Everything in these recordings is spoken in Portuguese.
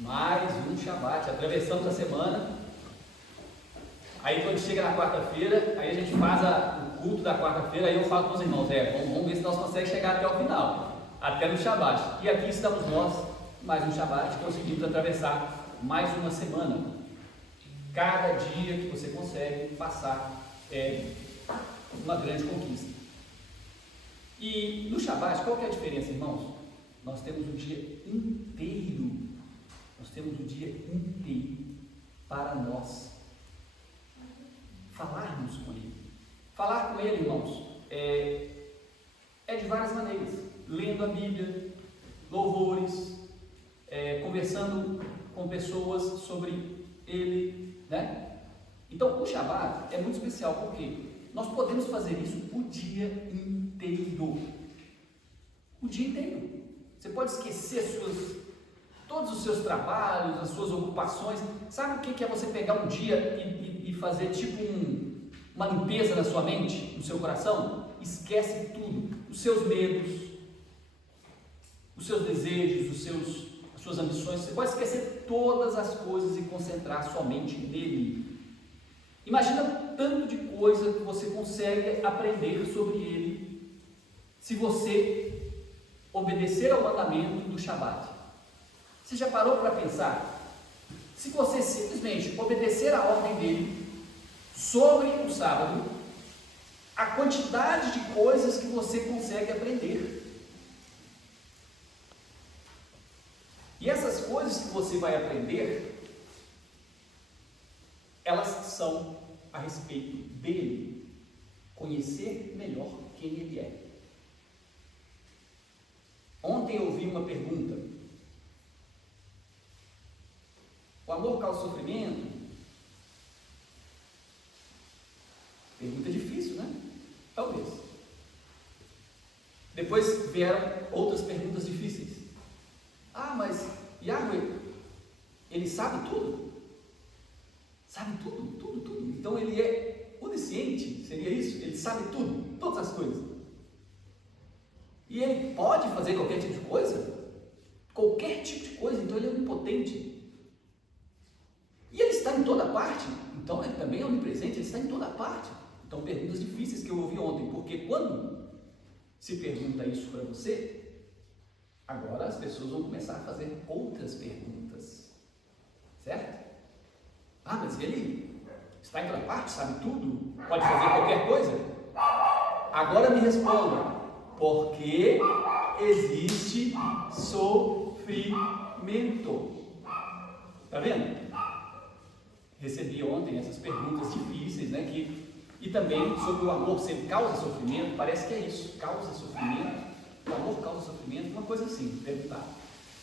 Mais um Shabat, atravessamos a semana. Aí quando chega na quarta-feira, aí a gente faz o culto da quarta-feira, aí eu falo com os irmãos, vamos ver se nós conseguimos chegar até o final, até no Shabat. E aqui estamos nós, mais um Shabat, conseguimos atravessar mais uma semana. Cada dia que você consegue passar é uma grande conquista. E no Shabat, qual que é a diferença, irmãos? Nós temos o dia inteiro. Nós temos o dia inteiro para nós falarmos com Ele. Falar com Ele, irmãos, é de várias maneiras. Lendo a Bíblia, louvores, conversando com pessoas sobre Ele, né? Então, o Shabat é muito especial, porque nós podemos fazer isso o dia inteiro. O dia inteiro. Você pode esquecer todos os seus trabalhos, as suas ocupações. Sabe o que é você pegar um dia e fazer tipo uma limpeza na sua mente, no seu coração? Esquece tudo, os seus medos, os seus desejos, as suas ambições. Você pode esquecer todas as coisas e concentrar sua mente nele. Imagina o tanto de coisa que você consegue aprender sobre ele se você obedecer ao mandamento do Shabat. Você já parou para pensar? Se você simplesmente obedecer à ordem dele sobre o sábado, a quantidade de coisas que você consegue aprender. E essas coisas que você vai aprender, elas são a respeito dele, conhecer melhor quem ele é. Ontem eu ouvi uma pergunta: o amor causa sofrimento? Pergunta difícil, né? Talvez. Depois vieram outras perguntas difíceis. Mas Yahweh, ele sabe tudo? Sabe tudo, tudo, tudo. Então ele é onisciente, seria isso? Ele sabe tudo, todas as coisas. E ele pode fazer qualquer tipo de coisa? Qualquer tipo de coisa, então ele é onipotente. E ele está em toda parte, então ele também é onipresente, ele está em toda parte. Então, perguntas difíceis que eu ouvi ontem, porque quando se pergunta isso para você, agora as pessoas vão começar a fazer outras perguntas, certo? Mas ele está em toda parte, sabe tudo, pode fazer qualquer coisa? Agora me responda, por que existe sofrimento? Está vendo? Recebi ontem essas perguntas difíceis, né? E também sobre o amor, se ele causa sofrimento, parece que é isso, causa sofrimento, o amor causa sofrimento, uma coisa assim, perguntar.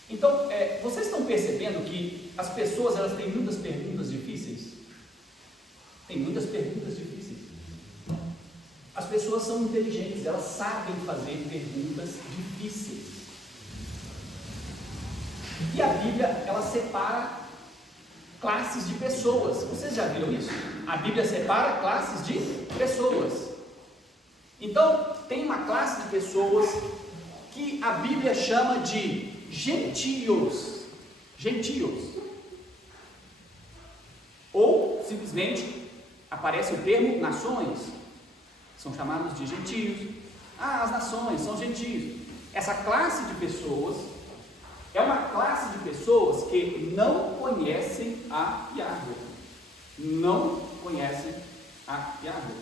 Então, vocês estão percebendo que as pessoas, elas têm muitas perguntas difíceis? Tem muitas perguntas difíceis. As pessoas são inteligentes, elas sabem fazer perguntas difíceis. E a Bíblia, ela separa classes de pessoas. Vocês já viram isso? A Bíblia separa classes de pessoas. Então, tem uma classe de pessoas que a Bíblia chama de gentios. Gentios. Ou, simplesmente, aparece o termo nações. São chamados de gentios. As nações são gentios. Essa classe de pessoas é uma classe de pessoas que não conhecem a Yahweh. Não conhecem a Yahweh.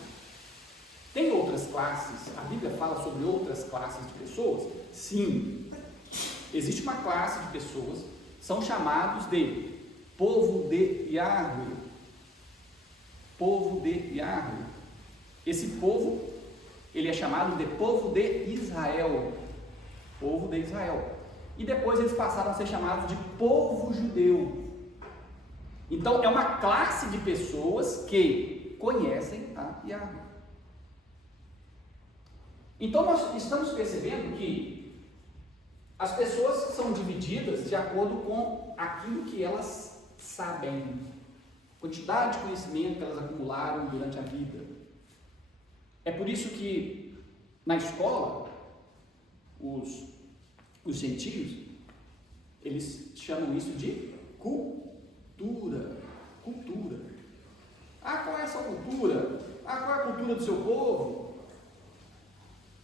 Tem outras classes? A Bíblia fala sobre outras classes de pessoas? Sim. Existe uma classe de pessoas, são chamados de povo de Yahweh. Povo de Yahweh. Esse povo, ele é chamado de povo de Israel. Povo de Israel. E depois eles passaram a ser chamados de povo judeu. Então é uma classe de pessoas que conhecem a Yahweh. Então nós estamos percebendo que as pessoas são divididas de acordo com aquilo que elas sabem, quantidade de conhecimento que elas acumularam durante a vida. É por isso que na escola os gentios, eles chamam isso de Cultura. Qual é a sua cultura? Qual é a cultura do seu povo?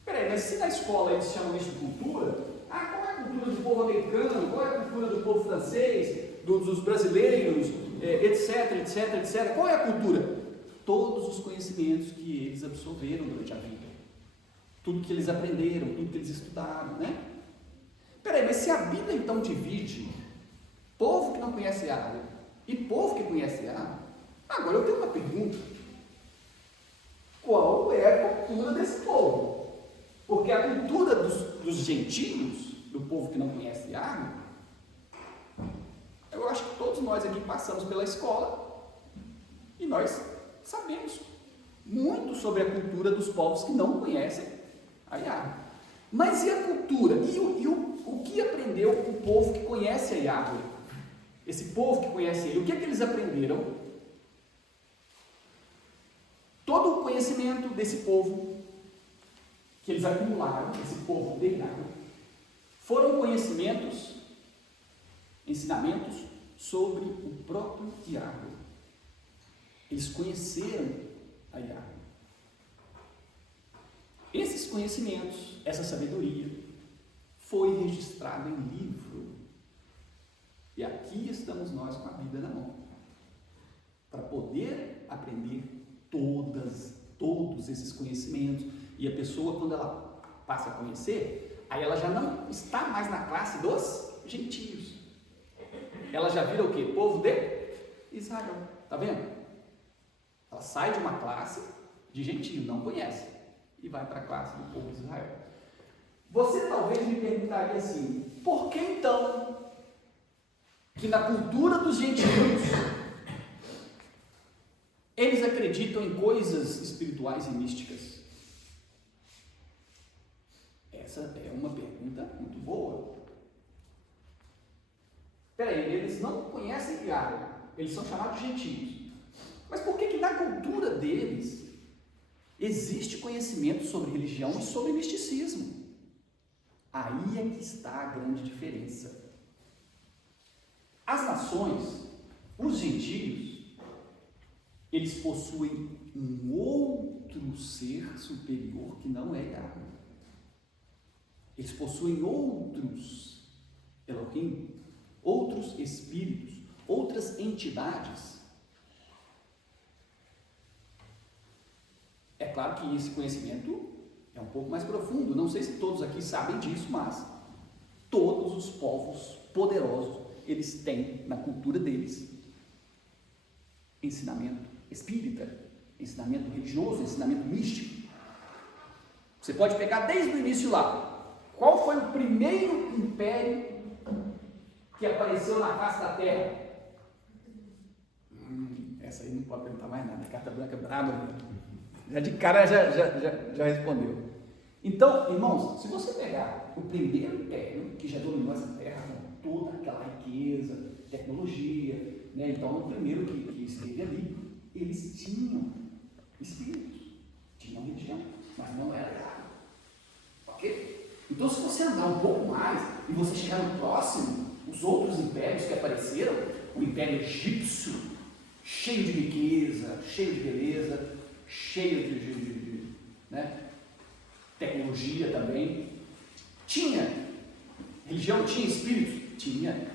Peraí, mas se na escola eles chamam isso de cultura, qual é a cultura do povo americano? Qual é a cultura do povo francês? Dos brasileiros? Etc. Qual é a cultura? Todos os conhecimentos que eles absorveram durante a vida. Tudo que eles aprenderam, tudo que eles estudaram, né? Peraí, mas se a Bíblia então divide povo que não conhece Yahweh e povo que conhece Yahweh, agora eu tenho uma pergunta. Qual é a cultura desse povo? Porque a cultura dos gentios, do povo que não conhece Yahweh, eu acho que todos nós aqui passamos pela escola e nós sabemos muito sobre a cultura dos povos que não conhecem a Yahweh. Mas e a cultura? E o que aprendeu o povo que conhece a Yahweh? Esse povo que conhece ele, o que é que eles aprenderam? Todo o conhecimento desse povo que eles acumularam, esse povo de Yahweh, foram conhecimentos, ensinamentos sobre o próprio Yahweh. Eles conheceram a Yahweh. Esses conhecimentos, essa sabedoria, foi registrado em livro. E aqui estamos nós com a Bíblia na mão, para poder aprender todos esses conhecimentos. E a pessoa, quando ela passa a conhecer, aí ela já não está mais na classe dos gentios. Ela já vira o quê? Povo de Israel. Está vendo? Ela sai de uma classe de gentio, não conhece, e vai para a classe do povo de Israel. Você talvez me perguntaria assim, por que então que na cultura dos gentios eles acreditam em coisas espirituais e místicas? Essa é uma pergunta muito boa. Peraí, eles não conhecem Yahweh, eles são chamados de gentios. Mas por que na cultura deles existe conhecimento sobre religião e sobre misticismo? Aí é que está a grande diferença. As nações, os gentios, eles possuem um outro ser superior que não é Yahweh. Eles possuem outros Elohim, outros espíritos, outras entidades. É claro que esse conhecimento é um pouco mais profundo. Não sei se todos aqui sabem disso, mas todos os povos poderosos, eles têm na cultura deles ensinamento espírita, ensinamento religioso, ensinamento místico. Você pode pegar desde o início lá. Qual foi o primeiro império que apareceu na face da Terra? Essa aí não pode perguntar mais nada. Carta branca brava. Já de cara já respondeu. Então, irmãos, se você pegar o primeiro império que já dominou essa terra com toda aquela riqueza, tecnologia, né? Então, o primeiro que esteve ali, eles tinham espíritos, tinham religião, mas não era errado. Ok? Então, se você andar um pouco mais e você chegar no próximo, os outros impérios que apareceram, o Império Egípcio, cheio de riqueza, cheio de beleza, cheio de tecnologia também. Tinha religião, tinha espírito? Tinha.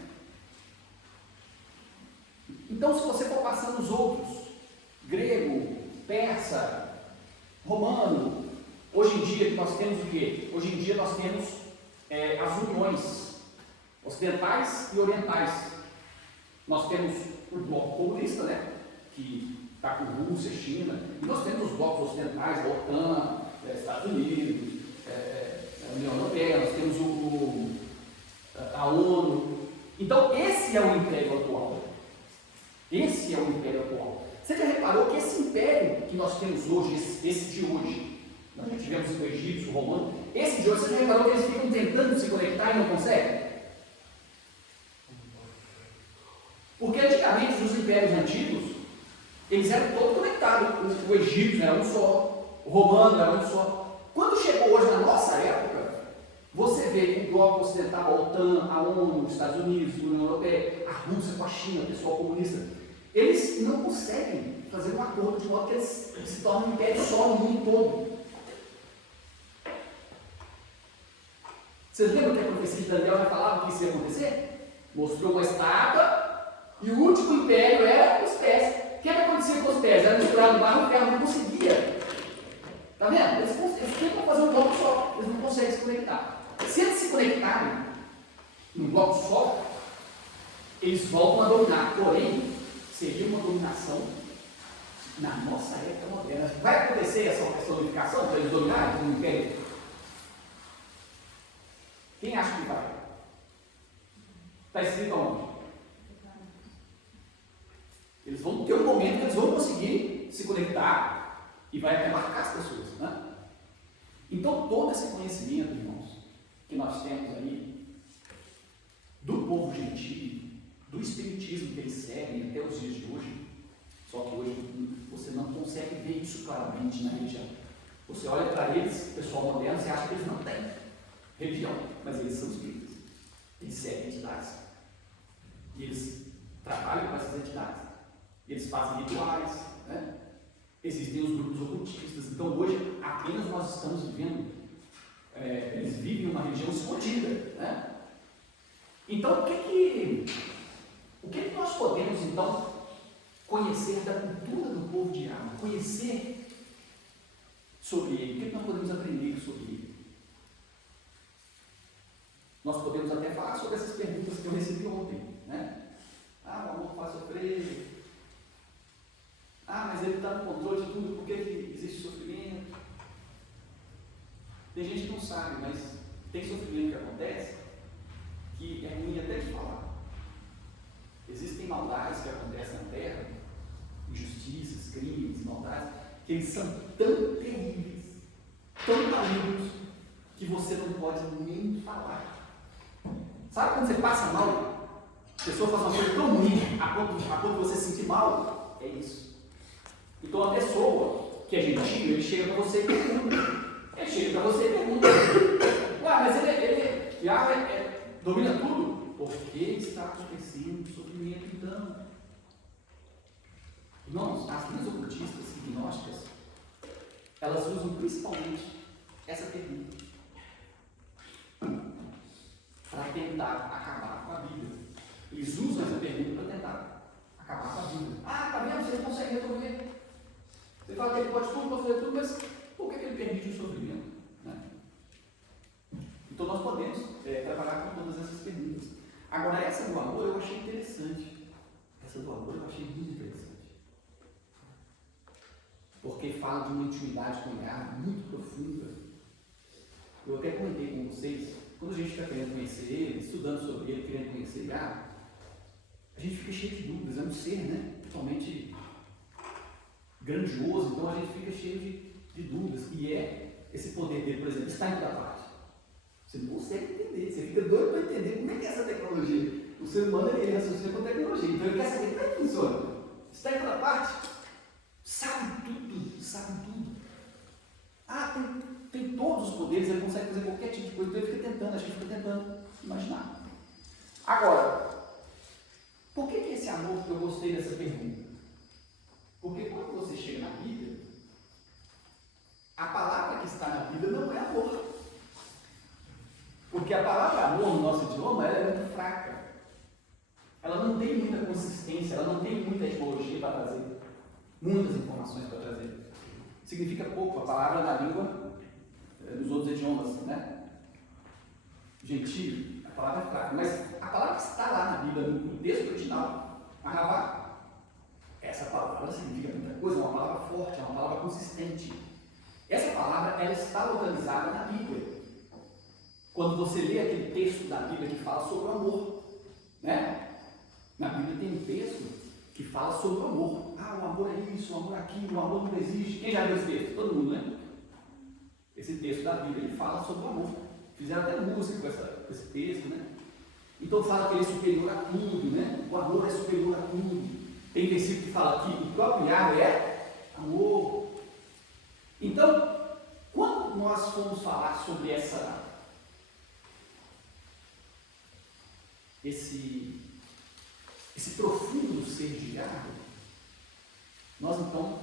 Então, se você for passando os outros, grego, persa, romano, hoje em dia nós temos o quê? Hoje em dia nós temos as uniões ocidentais e orientais. Nós temos o bloco comunista, né? Que está com Rússia, China, e nós temos os blocos ocidentais, a OTAN, Estados Unidos, a União Europeia, nós temos a ONU. Então, esse é o império atual. Esse é o império atual. Você já reparou que esse império que nós temos hoje, esse de hoje, nós já tivemos o egípcio, o romano, esse de hoje, você já reparou que eles ficam tentando se conectar e não conseguem? Porque antigamente, os impérios antigos, eles eram todos conectados. O egípcio era um só, o romano era um só. Quando chegou hoje na nossa época, Você vê o bloco ocidental, a OTAN, a ONU, os Estados Unidos, a União Europeia, a Rússia com a China, o pessoal comunista, eles não conseguem fazer um acordo de modo que eles se tornem um império só no mundo todo. Vocês lembram que a profecia de Daniel já falava que isso ia acontecer? Mostrou uma estátua e o último império era os pés. O que acontecia com os pés? Era misturado no barro e o ferro não conseguia. Está vendo? Eles tentam fazer um bloco só, eles não conseguem se conectar. Se eles se conectarem num bloco só, eles voltam a dominar. Porém, seria uma dominação na nossa época moderna. Vai acontecer essa unificação para eles dominarem o império? Quem acha que vai? Está escrito aonde? Eles vão ter um momento que eles vão conseguir se conectar e vai até marcar as pessoas, né? Então, todo esse conhecimento, irmãos, que nós temos aí, do povo gentil, do espiritismo que eles seguem até os dias de hoje, só que hoje você não consegue ver isso claramente na religião. Você olha para eles, pessoal moderno, você acha que eles não têm religião, mas eles são espíritas. Eles seguem entidades. E eles trabalham com essas entidades. Eles fazem rituais, né? Existem os grupos ocultistas. Então hoje apenas nós estamos vivendo, eles vivem uma religião escondida, né? Então o que nós podemos então conhecer da cultura do povo de Yama? Conhecer sobre ele? O que nós podemos aprender sobre ele? Nós podemos até falar sobre essas perguntas que eu recebi ontem, né? Ah, o amor faz sofrer. Ah, mas ele está no controle de tudo, por que existe sofrimento? Tem gente que não sabe, mas tem sofrimento que acontece que é ruim até de falar. Existem maldades que acontecem na Terra, injustiças, crimes, maldades, que eles são tão terríveis, tão malignos, que você não pode nem falar. Sabe quando você passa mal? A pessoa faz uma coisa tão ruim a ponto de você se sentir mal? É isso. Então a pessoa que é gentil, ele chega para você e pergunta. Ué, mas ele domina tudo? Por que está acontecendo sofrimento então? Irmãos, as linhas ocultistas e gnósticas, elas usam principalmente essa pergunta para tentar acabar com a vida. Eles usam essa pergunta para tentar acabar com a vida. Ah, tá vendo? Vocês conseguem resolver. Você fala que ele pode tudo, pode fazer tudo, mas por que ele permite o sofrimento? Né? Então nós podemos trabalhar com todas essas perguntas. Agora, essa do amor eu achei interessante. Essa do amor eu achei muito interessante. Porque fala de uma intimidade com o Yama muito profunda. Eu até comentei com vocês, quando a gente está querendo conhecer ele, estudando sobre ele, querendo conhecer Yama, a gente fica cheio de dúvidas. É um ser, né? Totalmente grandioso, então a gente fica cheio de dúvidas. E esse poder dele, por exemplo, está em toda parte. Você não consegue entender, você fica doido para entender como é que é essa tecnologia. O ser humano ele raciocina com tecnologia, então ele quer saber como é que funciona. Está em toda parte, sabe tudo, sabe tudo. Ah, tem todos os poderes, ele consegue fazer qualquer tipo de coisa, então ele fica tentando, a gente fica tentando imaginar. Agora, por que esse amor, eu gostei dessa pergunta? Porque quando você chega na Bíblia, a palavra que está na Bíblia não é amor. Porque a palavra amor no nosso idioma ela é muito fraca. Ela não tem muita consistência, ela não tem muita etimologia para trazer, muitas informações para trazer. Significa pouco. A palavra na língua dos outros idiomas, né? Gentil, a palavra é fraca. Mas a palavra que está lá na Bíblia, no texto original, ahavá, essa palavra significa muita coisa, é uma palavra forte, é uma palavra consistente. Essa palavra ela está localizada na Bíblia. Quando você lê aquele texto da Bíblia que fala sobre o amor, né? Na Bíblia tem um texto que fala sobre o amor. Ah, o amor é isso, o amor é aquilo, o amor não existe. Quem já viu esse texto? Todo mundo, né? Esse texto da Bíblia ele fala sobre o amor. Fizeram até música com esse texto, né? Então fala que ele é superior a tudo, né? O amor é superior a tudo. Tem versículo que fala que o próprio Yahweh é amor. Então, quando nós formos falar sobre esse profundo ser de Yahweh, nós então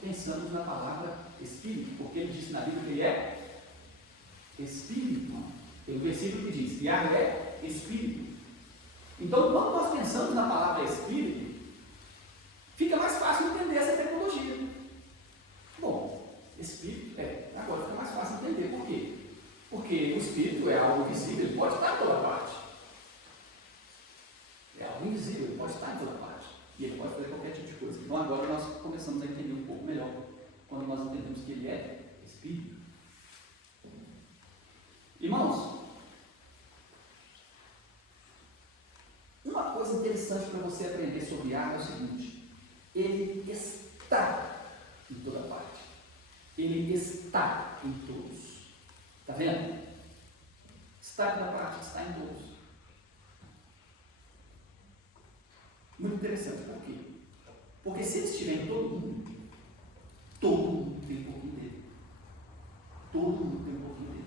pensamos na palavra Espírito, porque ele disse na Bíblia que ele é Espírito. Tem um versículo que diz: Yahweh é Espírito. Então, quando nós pensamos na palavra Espírito, fica mais fácil entender essa tecnologia. Bom, Espírito agora fica mais fácil entender. Por quê? Porque o Espírito é algo visível, ele pode estar em toda parte. É algo invisível, ele pode estar em toda parte. E ele pode fazer qualquer tipo de coisa. Então agora nós começamos a entender um pouco melhor quando nós entendemos que ele é Espírito. Irmãos, uma coisa interessante para você aprender sobre Yahweh é o seguinte: ele está em toda parte. Ele está em todos. Está vendo? Está na prática, está em todos. Muito interessante, por quê? Porque se ele estiver em todo mundo tem um pouquinho dele. Todo mundo tem um pouquinho dele.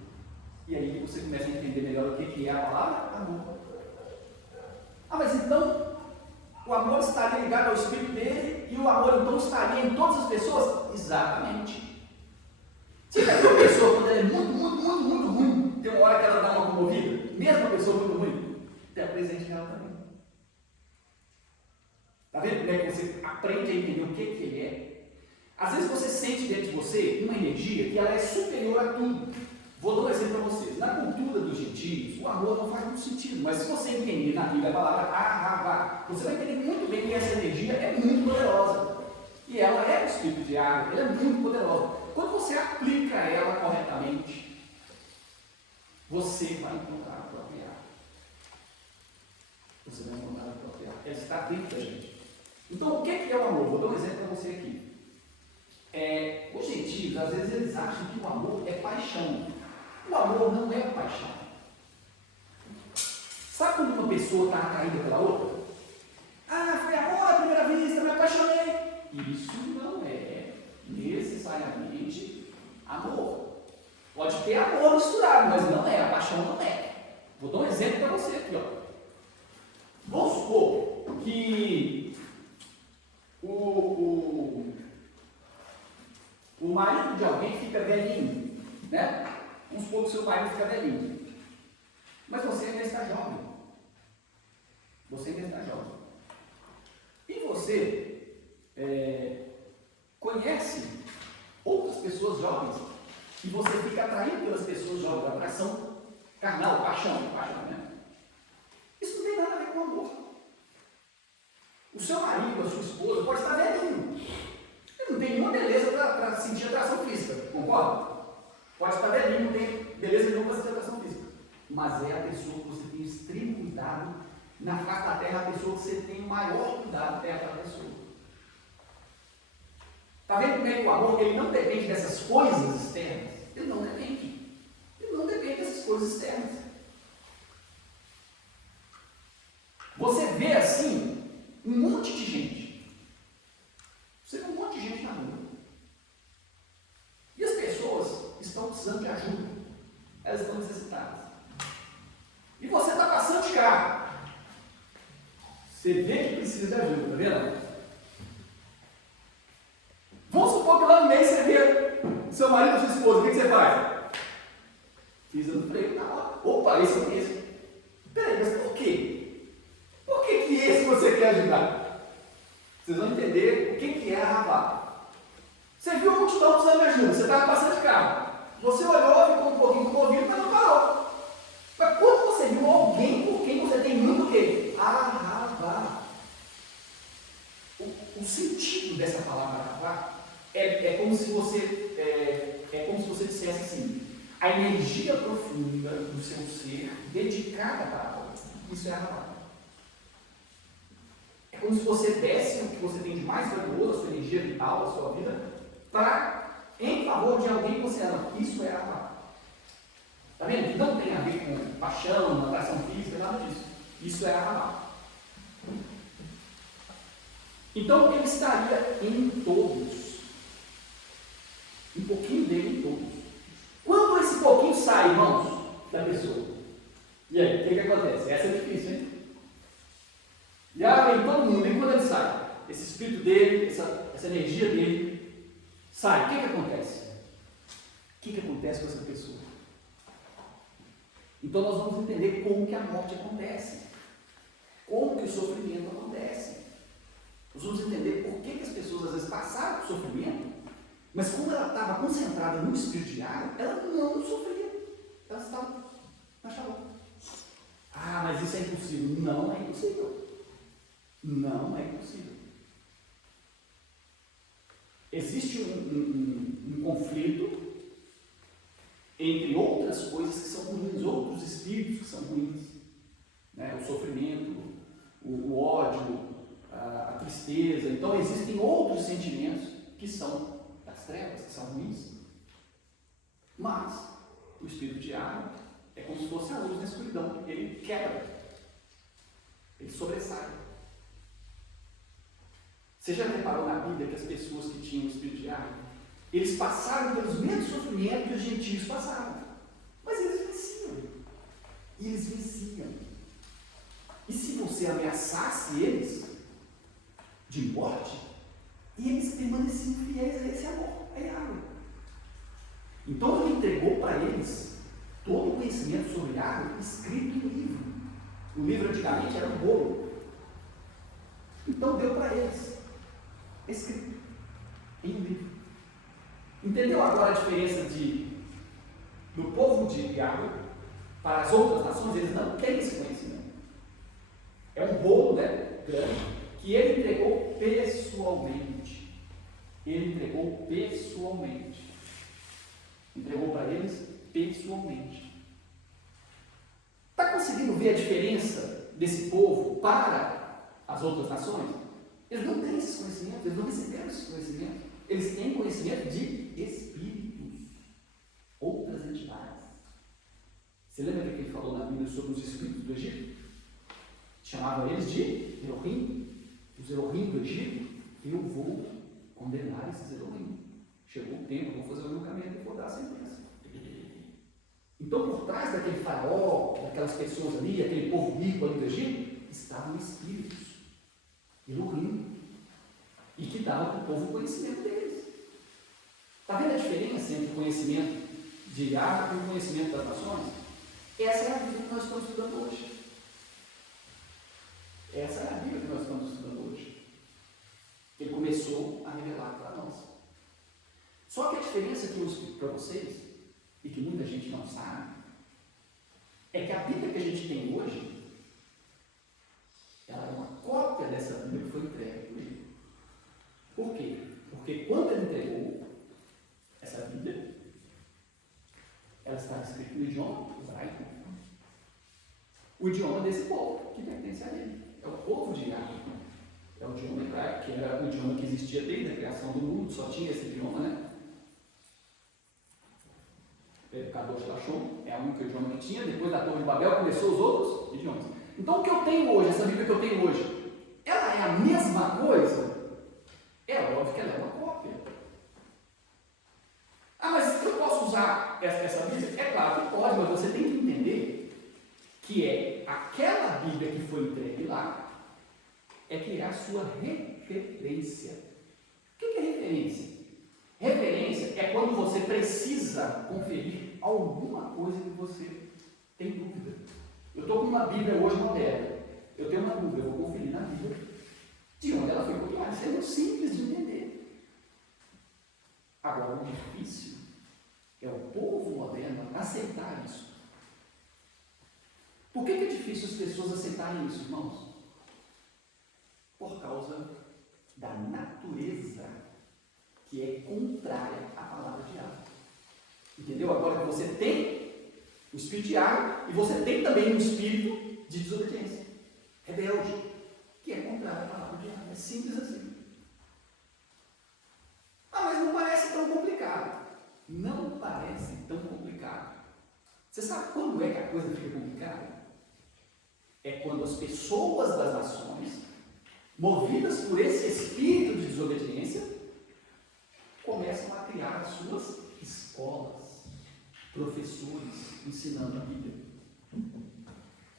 E aí você começa a entender melhor o que é a palavra amor. Mas então o amor estaria ligado ao espírito dele e o amor então estaria em todas as pessoas? Exatamente. Se a pessoa, quando ela é muito ruim, tem uma hora que ela dá uma comovida, mesmo a pessoa muito ruim, tem presente nela também. Está vendo como é que você aprende a entender o que ele é? Às vezes você sente dentro de você uma energia que ela é superior a tudo. Vou dar um exemplo para vocês. Na cultura dos gentios, o amor não faz muito sentido, mas se você entender na Bíblia a palavra Ahavá, você vai entender muito bem que essa energia é muito poderosa. E ela é o espírito de água, ela é muito poderosa. Quando você aplica ela corretamente, você vai encontrar a própria água. Você vai encontrar a própria água. Ela está dentro da gente. Então, o que é o amor? Vou dar um exemplo para você aqui. Os gentios, às vezes, eles acham que o amor é paixão. O amor não é paixão. Sabe quando uma pessoa está atraída pela outra? Foi amor à primeira vista, me apaixonei. Isso não é necessariamente amor. Pode ter amor misturado, mas não é, a paixão não é. Vou dar um exemplo para você aqui, ó. Vamos supor que o marido de alguém fica velhinho, né? Vamos supor que o seu marido fica velhinho. Mas você ainda está jovem. Você ainda está jovem. E você conhece outras pessoas jovens e você fica atraído pelas pessoas jovens, atração carnal, paixão, né? Isso não tem nada a ver com amor. O seu marido, a sua esposa, pode estar velhinho. Ele não tem nenhuma beleza para sentir atração física, concorda? Pode estar velhinho, não tem beleza nenhuma para sentir atração física. Mas é a pessoa que você tem o extremo cuidado, na face da terra, a pessoa que você tem o maior cuidado perto da pessoa. Está vendo como é que o amor ele não depende dessas coisas externas? Ele não depende. Ele não depende dessas coisas externas. Você vê assim um monte de gente. Você vê um monte de gente na rua. E as pessoas estão precisando de ajuda. Elas estão necessitadas. E você está passando de carro. Você vê que precisa de ajuda, está vendo? Vamos supor que lá no meio você vê seu marido ou sua esposa, o que você faz? Pisa no freio na hora. Opa, esse é esse. Peraí, mas por quê? Por que esse você quer ajudar? Vocês vão entender o que é arravar. Você viu a multidão precisando de ajuda, você estava passando de carro. Você olhou, ficou um pouquinho comovido, mas não parou. Mas quando você viu alguém por quem você tem muito o quê? Arravar. O sentido dessa palavra arravar é como se você dissesse assim: a energia profunda do seu ser dedicada para a outra. Isso é arravar. É como se você desse o que você tem de mais valioso, a sua energia vital, a sua vida, em favor de alguém que você ama. Isso é arravar. Está vendo? Que não tem a ver com paixão, atração física, nada disso. Isso é arravar. Então ele estaria em todos. Um pouquinho dele em todos. Quando esse pouquinho sai, irmãos, da pessoa, E aí, o que acontece? Essa é difícil, hein? E vem todo mundo, nem quando ele sai, esse espírito dele, essa energia dele, sai. O que acontece? O que acontece com essa pessoa? Então nós vamos entender como que a morte acontece, como que o sofrimento acontece. Nós vamos entender por que as pessoas às vezes passaram por sofrimento, mas como ela estava concentrada no espírito de água, ela não sofria, ela estava na chalota. Mas isso é impossível. Não é impossível. Não é impossível. Existe um conflito entre outras coisas que são ruins, outros espíritos que são ruins, né? O sofrimento, o ódio, a tristeza. Então existem outros sentimentos que são das trevas, que são ruins. Mas o espírito de água é como se fosse a luz na escuridão. Ele quebra, ele sobressai. Você já reparou na Bíblia que as pessoas que tinham o espírito de água, eles passaram pelos mesmos sofrimentos que os gentios passaram, mas eles venciam. E eles venciam. E se você ameaçasse eles de morte, eles permaneciam fiéis a esse amor, a água. Então ele entregou para eles todo o conhecimento sobre água escrito em livro. O livro antigamente era um bolo. Então deu para eles escrito em um livro. Entendeu agora a diferença do povo de água para as outras nações? Eles não têm esse conhecimento. É um bolo, né, grande, que ele entregou pessoalmente. Ele entregou pessoalmente. Entregou para eles pessoalmente. Está conseguindo ver a diferença desse povo para as outras nações? Eles não têm esses conhecimentos, eles não receberam esses conhecimentos. Eles têm conhecimento de espíritos, outras entidades. Você lembra que ele falou na Bíblia sobre os espíritos do Egito? Chamava eles de Elohim. Os Elohim do Egito. Eu vou condenar esses Elohim. Chegou o tempo, eu vou fazer o julgamento e vou dar a sentença. Então, por trás daquele faraó, daquelas pessoas ali, aquele povo rico ali do Egito, estavam espíritos, Elohim, e que davam para o povo o conhecimento deles. Está vendo a diferença entre o conhecimento de Yahvé e o conhecimento das nações? Essa é a Bíblia que nós estamos estudando hoje. Essa é a Bíblia que nós estamos estudando hoje. Ele começou a revelar para nós. Só que a diferença que eu explico para vocês, e que muita gente não sabe, é que a Bíblia que a gente tem hoje, ela é uma cópia dessa Bíblia que foi entregue por ele. Por quê? Porque quando ele entregou essa Bíblia, ela estava escrita no idioma hebraico. O idioma desse povo, que pertence a ele. É o povo de Yahvé. É o idioma hebraico, que era o idioma que existia desde a criação do mundo, só tinha esse idioma, né? Kadosh Lashon é o único idioma que tinha. Depois da Torre de Babel começou os outros idiomas. Então o que eu tenho hoje, essa Bíblia que eu tenho hoje, ela é a mesma coisa? É óbvio que ela é uma cópia. Mas eu posso usar essa Bíblia? É claro que pode, mas você tem que entender que é aquela Bíblia que foi entregue lá, é que é a sua referência. O que é referência? Referência é quando você precisa conferir alguma coisa que você tem dúvida. Eu estou com uma Bíblia hoje moderna. Eu tenho uma dúvida, eu vou conferir na Bíblia de onde ela foi copiada. Isso é muito simples de entender. Agora, o difícil é o povo moderno aceitar isso. Por que é difícil as pessoas aceitarem isso, irmãos? Por causa da natureza que é contrária à palavra de Yahvé. Entendeu? Agora que você tem o espírito de água e você tem também um espírito de desobediência, rebelde, que é contrário à palavra de Yahvé. É simples assim. Mas não parece tão complicado. Não parece tão complicado. Você sabe quando é que a coisa fica complicada? É quando as pessoas das nações, movidas por esse espírito de desobediência, começam a criar as suas escolas, professores ensinando a Bíblia.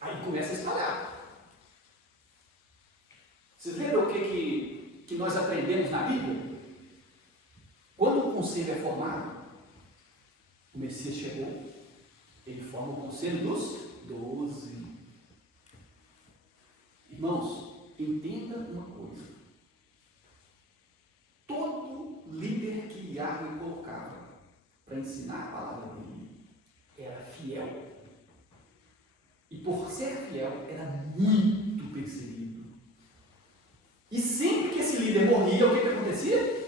Aí começa a espalhar. Vocês lembram o que nós aprendemos na Bíblia? Quando o conselho é formado, o Messias chegou, ele forma o conselho dos 12. Irmãos, entenda uma coisa. Todo líder que Yahweh colocava para ensinar a palavra dele era fiel. E por ser fiel, era muito perseguido. E sempre que esse líder morria, o que acontecia?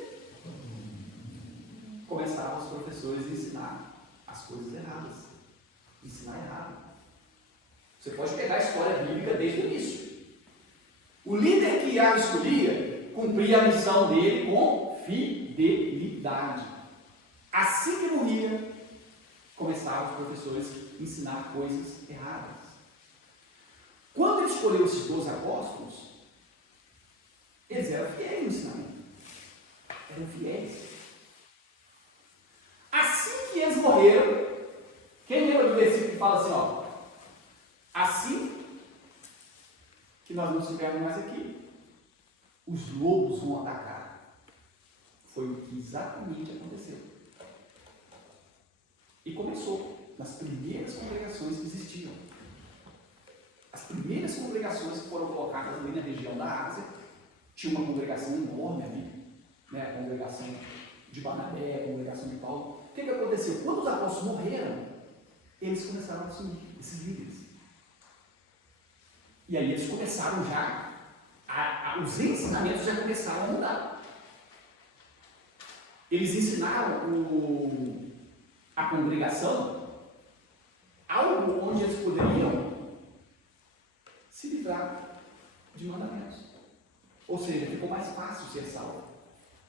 Começavam os professores a ensinar as coisas erradas. Ensinar errado. Você pode pegar a história bíblica desde o início. O líder que Yahweh escolhia cumpria a missão dele com fidelidade. Assim que morria, começavam os professores a ensinar coisas erradas. Quando ele escolheu esses 12 apóstolos, eles eram fiéis no ensinamento. Eram fiéis. Assim que eles morreram, quem lembra do versículo que fala assim, ó, assim que nós não estivermos mais aqui, os lobos vão atacar. Foi o que exatamente aconteceu. E começou nas primeiras congregações que existiam. As primeiras congregações que foram colocadas ali na região da Ásia, tinha uma congregação enorme ali, né? A congregação de Barnabé, a congregação de Paulo. O que aconteceu? Quando os apóstolos morreram, eles começaram a assumir esses líderes. E aí eles começaram já, os ensinamentos já começaram a mudar. Eles ensinaram a congregação algo onde eles poderiam se livrar de mandamentos. Ou seja, ficou mais fácil ser salvo.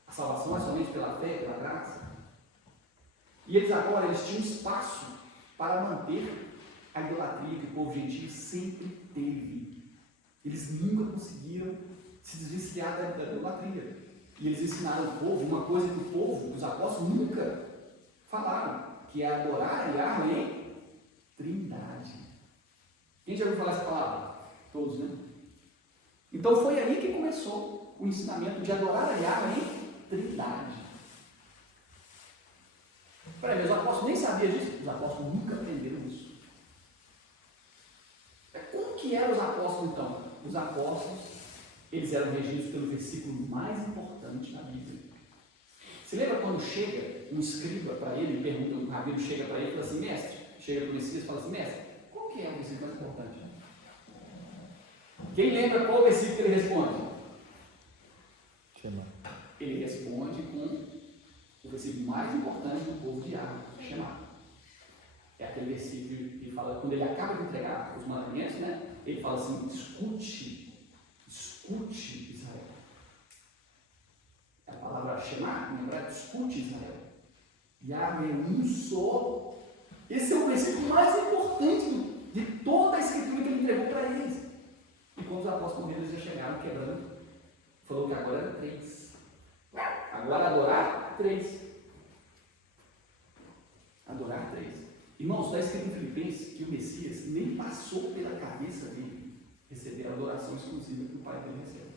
A salvação é somente pela fé, pela graça. E eles agora tinham espaço para manter a idolatria que o povo gentil sempre teve. Eles nunca conseguiram se desvencilhar da idolatria. E eles ensinaram ao povo uma coisa que o povo, os apóstolos, nunca falaram, que é adorar a Yahweh em Trindade. Quem já ouviu falar essa palavra? Todos, né? Então foi aí que começou o ensinamento de adorar a Yahweh em Trindade. Peraí, os apóstolos nem sabiam disso? Os apóstolos nunca aprenderam isso. Como que eram os apóstolos então? Os apóstolos, eles eram regidos pelo versículo mais importante da Bíblia. Você lembra quando chega um escriba para ele, pergunta, um rabino chega para ele e fala assim, mestre, chega para o Messias e fala assim, mestre, qual que é o versículo mais importante? Quem lembra qual versículo que ele responde? Shema. Ele responde com o versículo mais importante do povo de Yahweh, Shema. É aquele versículo que fala, quando ele acaba de entregar os mandamentos, né? Ele fala assim, escute Israel. A palavra Shema, lembra? Escute Israel. Yahweh é um só. Esse é o versículo mais importante de toda a escritura que ele entregou para eles. E quando os apóstolos morreram, eles já chegaram quebrando. Falou que agora era 3. Agora adorar 3. Adorar 3. Irmãos, está escrito em Filipenses que o Messias nem passou pela cabeça dele receber a adoração exclusiva que o Pai dele recebe.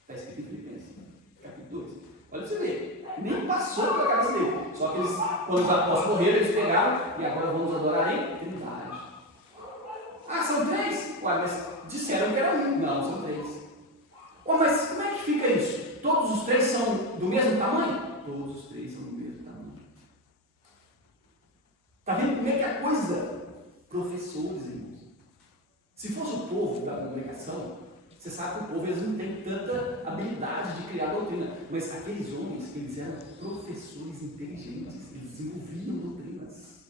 Está escrito em Filipenses, capítulo 2. Olha para você ver, nem passou pela cabeça dele. Só que eles, quando os apóstolos morreram, eles pegaram e agora vamos adorar em Trindade. Ah, são 3? Ué, mas disseram que era 1. Não, são 3. Ué, mas como é que fica isso? Todos os 3 são do mesmo tamanho? Todos os 3 são do mesmo tamanho. Está vendo como é que a coisa? Professores, irmãos. Se fosse o povo da congregação, você sabe que o povo eles não tem tanta habilidade de criar doutrina. Mas aqueles homens, eles eram professores inteligentes. Eles desenvolviam doutrinas.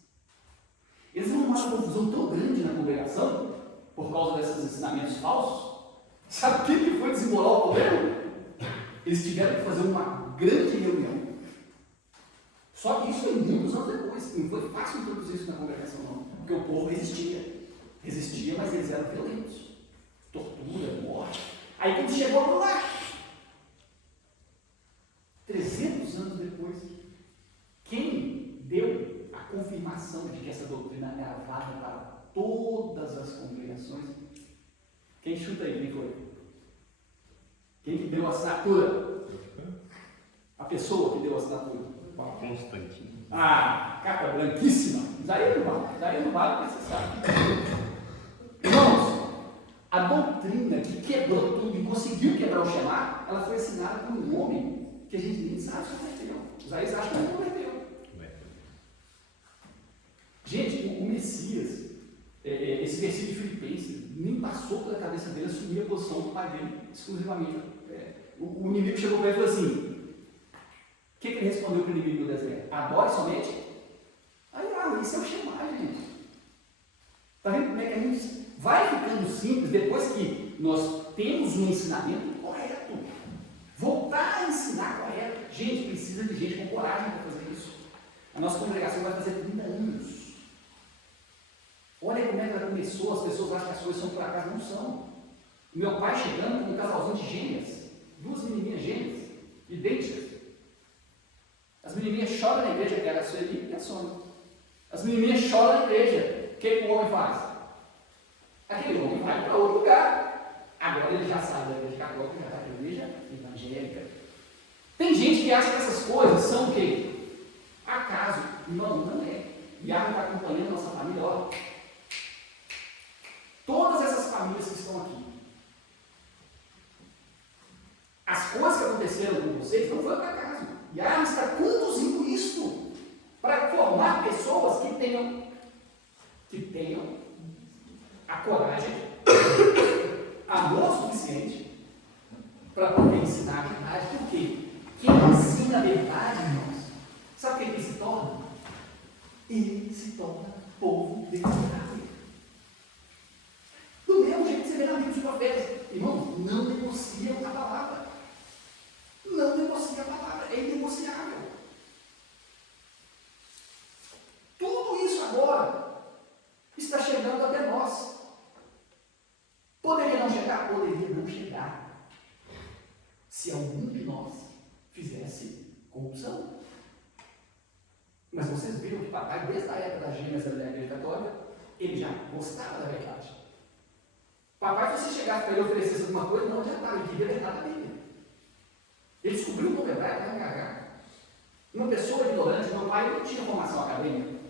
Eles não uma confusão tão grande na congregação, por causa desses ensinamentos falsos. Sabe o que foi desembolar o problema? Eles tiveram que fazer uma grande reunião. Só que isso foi muitos anos depois. Não foi fácil introduzir isso na congregação, não. Porque o povo resistia. Resistia, mas eles eram violentos. Tortura, morte. Aí quando chegou lá, 300 anos depois, quem deu a confirmação de que essa doutrina era válida para todas as congregações Quem chuta aí? Quem foi? Quem que deu a assinatura? A pessoa que deu a assinatura. Constantino. Ah, capa branquíssima. Daí não vale, porque você sabe. Irmãos, a doutrina que quebrou tudo e conseguiu quebrar o Shema, ela foi ensinada por um homem que a gente nem sabe se converteu. Isaías acha que não converteu. Gente, o Messias, esse versículo de Filipenses, nem passou pela cabeça dele assumir a posição do pai dele exclusivamente. O inimigo chegou para ele e falou assim: o que ele respondeu para o inimigo do deserto? Adore somente? Aí, isso é o Shema, gente. Está vendo como é que a gente vai ficando simples depois que nós temos um ensinamento correto? Voltar a ensinar correto. Gente, precisa de gente com coragem para fazer isso. A nossa congregação vai fazer 30 anos. Olha como é que ela começou, as pessoas acham que as coisas são por acaso, não são. O meu pai chegando com um casalzinho de gêmeas, 2 menininhas gêmeas, idênticas. As menininhas choram na igreja, que era a Sueli e a Sônia. As menininhas choram na igreja. O que o homem faz? Aquele homem vai para outro lugar. Agora ele já sai da igreja católica, já vai para a igreja evangélica. Tem gente que acha que essas coisas são o quê? Acaso. Não é. Iago está acompanhando a nossa família, olha. Todas essas famílias que estão aqui. As coisas que aconteceram com vocês não foi por acaso. Iago está conduzindo isso para formar pessoas que tenham a coragem, amor suficiente para poder ensinar a verdade. Por quê? Quem ensina a verdade, irmãos, sabe o que ele se torna? Ele se torna povo de verdade. Do mesmo jeito que você vê na Bíblia dos profetas. Irmãos, não negociam a palavra. Não negocia a palavra. É inegociável. Tudo isso agora está chegando até nós. Poderia não chegar? Poderia não chegar. Se algum de nós fizesse corrupção. Mas vocês viram que papai, desde a época das gêmeas da Igreja Católica, ele já gostava da verdade. Papai, se você chegasse para ele e oferecesse alguma coisa, não adiantava, ele queria a verdade da Bíblia. Ele descobriu um pouco hebraico, vai encarregar. Uma pessoa ignorante, meu pai não tinha formação acadêmica.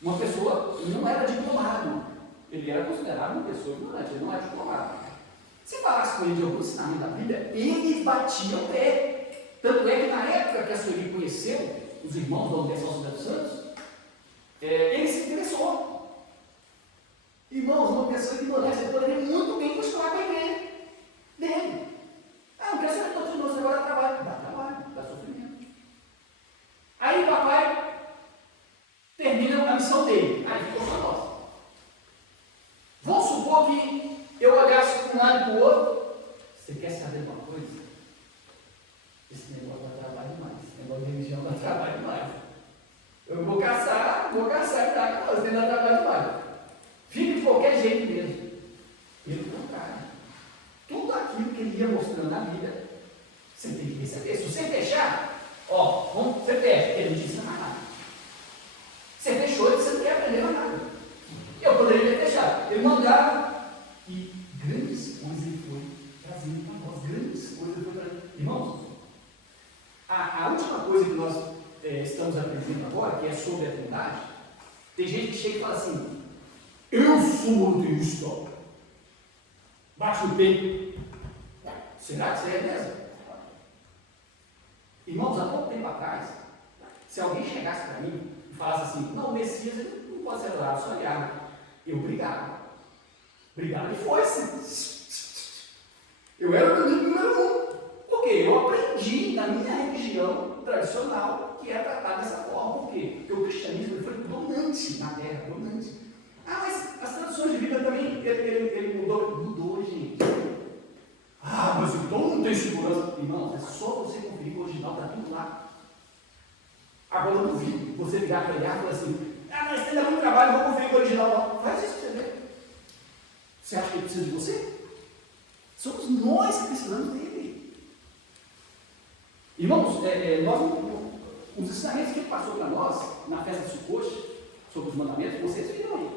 Uma pessoa não era diplomado. Ele era considerado uma pessoa ignorante, ele não era diplomado. Se falasse com ele de algum ensinamento da Bíblia, ele batia o pé. Tanto é que na época que a Sueli conheceu os irmãos da Universal dos Santos, ele se interessou. Irmãos, uma pessoa ignorante, ele poderia muito bem continuar com a igreja dele. Não quer saber todos os agora dá trabalho, dá sofrimento. Aí papai termina a missão dele, aí ficou só nós. Vamos supor que eu olhasse para um lado e para o outro. Você quer saber uma coisa? Esse negócio dá trabalho demais. Esse negócio de religião dá trabalho demais. Eu vou caçar e dar coisa, tem que dar trabalho demais. Fica de qualquer jeito mesmo. Pelo contrário. Tudo aquilo que ele ia mostrando na Bíblia, você tem que receber. Se você fechar, você fecha, ele não te ensina mais nada. Você fechou e você não quer aprender mais nada. Eu poderia ter fechado. Ele mandava e grandes coisas ele foi trazendo para nós. Grandes coisas ele foi trazendo. Irmãos, a última coisa que nós estamos aprendendo agora, que é sobre a Trindade, tem gente que chega e fala assim: eu sou monoteísta. Bate no peito. Será que você é mesmo? Irmãos, há pouco tempo atrás, se alguém chegasse para mim e falasse assim: não, o Messias ele não pode ser adorado, só aliado. Eu brigava. Brigava e foi-se. Eu era o caminho número 1. Por quê? Eu aprendi na minha religião tradicional que é tratado dessa forma. Por quê? Porque o cristianismo ele foi dominante na terra, dominante. Mas as traduções de Bíblia também, ele mudou, gente. Mas então não tem segurança. Irmão, é só você conferir o original, está tudo lá. Agora eu duvido você virar para ele e falar assim: mas tem muito trabalho, não vou conferir o original não. Faz isso para você ver. Você acha que ele precisa de você? Somos nós que precisamos dele. Irmãos, os ensinamentos que ele passou para nós na festa de Sukkot, sobre os mandamentos, vocês viram aí.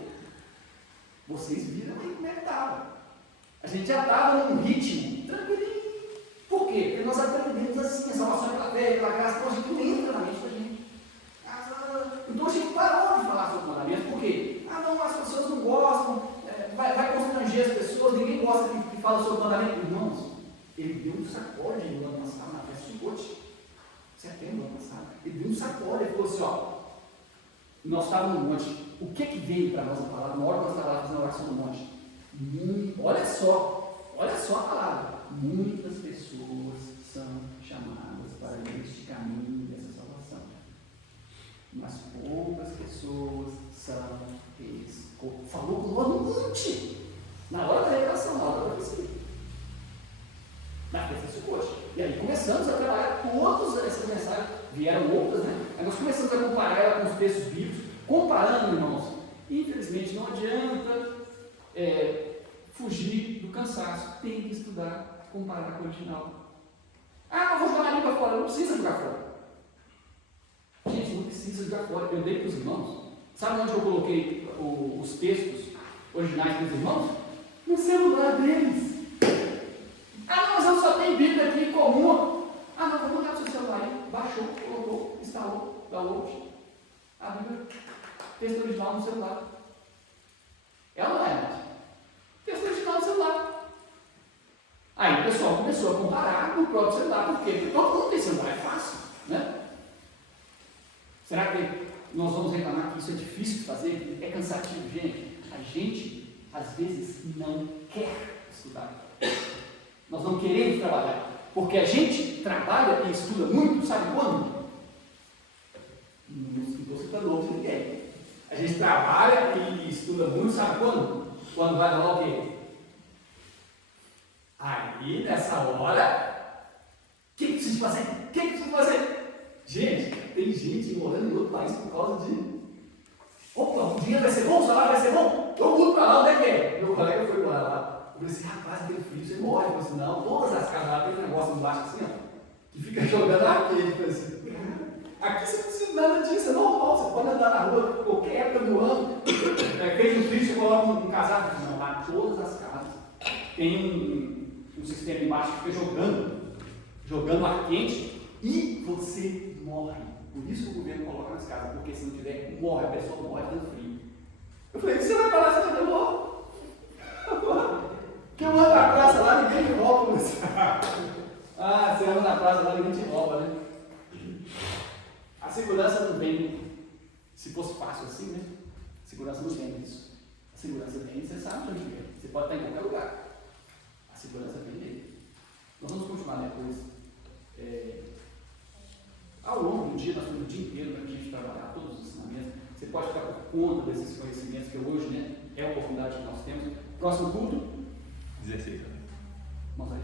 Vocês viram aí como é que estava. A gente já estava num ritmo tranquilinho. Por quê? Porque nós aprendemos assim, a salvação é pela fé, pela graça, então a gente não entra na mente da gente. Então a gente parou de falar sobre o mandamento, por quê? Não, as pessoas não gostam, vai constranger as pessoas, ninguém gosta que fala sobre o mandamento. Irmãos, ele deu um sacode no ano passado, na festa de Sucote, setembro do ano passado, ele deu um sacode, ele falou assim, ó, nós estávamos no monte, o que veio para nós a palavra, na hora que nós estávamos fazendo a oração no monte? Olha só a palavra, muitas pessoas são chamadas para este caminho dessa salvação, mas poucas pessoas são escolhidas. Falou com nós no monte, na hora da revelação, na hora da profecia, na festa de Sucote. E aí começamos a trabalhar todas essas mensagens, vieram outras, né? Aí nós começamos a comparar ela com os textos bíblicos, comparando, irmãos. Infelizmente não adianta fugir do cansaço, tem que estudar, comparar com o original. Eu vou jogar a língua fora, não precisa jogar fora. Gente, não precisa jogar fora. Eu dei para os irmãos. Sabe onde eu coloquei os textos originais dos irmãos? No celular deles. Mas eu só tenho Bíblia aqui em comum. Vou mandar para o seu celular aí. Baixou, colocou, instalou, download. A Bíblia, texto original no celular. É ou não é? Texto original no celular. Aí o pessoal começou a comparar no próprio celular. Por quê? Porque todo mundo tem celular, é fácil, né? Será que nós vamos reclamar que isso é difícil de fazer? É cansativo, gente? A gente, às vezes, não quer estudar. Nós não queremos trabalhar. Porque a gente trabalha e estuda muito, sabe quando? Não estou citando outro de ninguém. A gente trabalha e estuda muito, sabe quando? Quando vai rolar o quê? Aí, nessa hora, o que precisa fazer? O que precisa fazer? Gente, tem gente morando em outro país por causa de... Opa, o dinheiro vai ser bom, o salário vai ser bom? Todo mundo para lá, onde é que é? Meu colega foi para lá. Eu falei assim, rapaz, aquele frio, você morre. Eu falei assim, não, todas as casas lá tem um negócio embaixo assim, ó, que fica jogando arcade. Eu falei assim, aqui você não precisa nada disso, é normal, você pode andar na rua, qualquer época do ano. Fez um frio, você coloca um casaco. Não, lá todas as casas tem um sistema embaixo que fica jogando ar quente e você morre. Por isso que o governo coloca nas casas, porque se não tiver, morre, a pessoa morre dando frio. Eu falei, você vai falar assim, eu vou. Porque eu ando na praça lá, ninguém me rouba. Você anda na praça lá, ninguém te rouba, né? A segurança não vem, se fosse fácil assim, né? A segurança não vem disso. A segurança vem, você sabe onde vem. Você pode estar em qualquer lugar. A segurança vem dele. Nós vamos continuar depois. Ao longo do dia, nós temos o dia inteiro para a gente trabalhar todos os ensinamentos. Você pode ficar por conta desses conhecimentos que hoje, né, é a oportunidade que nós temos. Próximo culto? 16. Vamos aí.